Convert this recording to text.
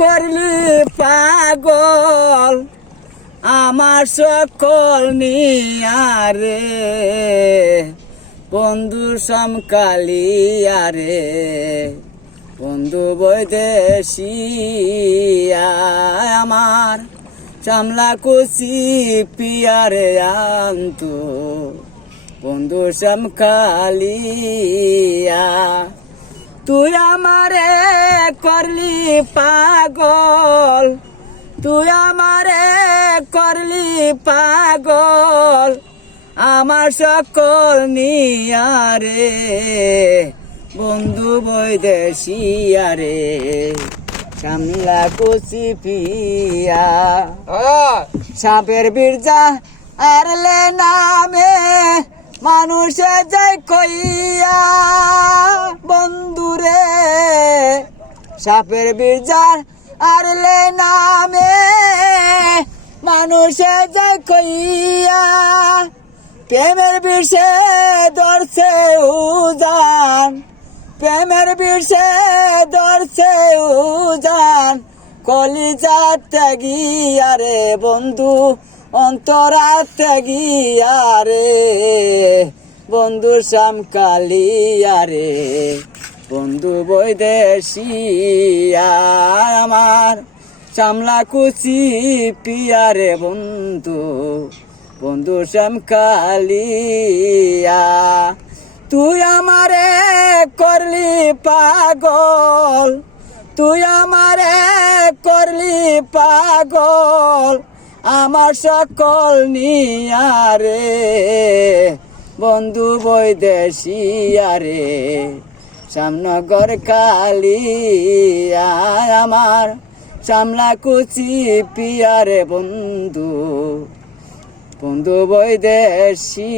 করলি পাগল আমার সকল নিয়ারে বন্ধু সমকালিয়ারে বন্ধু বৈদেশিয়া আমার চামলা কুচি পিয়ারে আন্তু বন্ধু সমকালিয়া তুই আমারে করলি পাগল তুই আমারে করলি পাগল আমার সকল নিয়ারে বন্ধু বৈদেশিয়ারে চামলা কুচি পিয়া সাপের বীরজা আরলে নামে মানুষে যাই কইয়া বন্ধুরে সাপের বীরজার আরলে নামে মানুষে যাই কইয়া প্রেমের বিষে ধরছে উজান প্রেমের বিষে ধরছে উজান কলিজা ত্যাগিয়ারে বন্ধু অন্তরা ত্যাগিয়ারে বন্ধু সমকালিয়ারে বন্ধু বৈদেশিয়া আমার চামলা কুচি পিয়ারে বন্ধু বন্ধু সমকালিয়া তুই আমারে করলি পাগল তুই আমারে করলি পাগল আমার সকল নিয়ারে বন্ধু বৈদেশিয়ারে শ্যামনগর কালিয়া আমার চামলা কুচি পিয়ারে বন্ধু বন্ধু বৈদেশিয়া।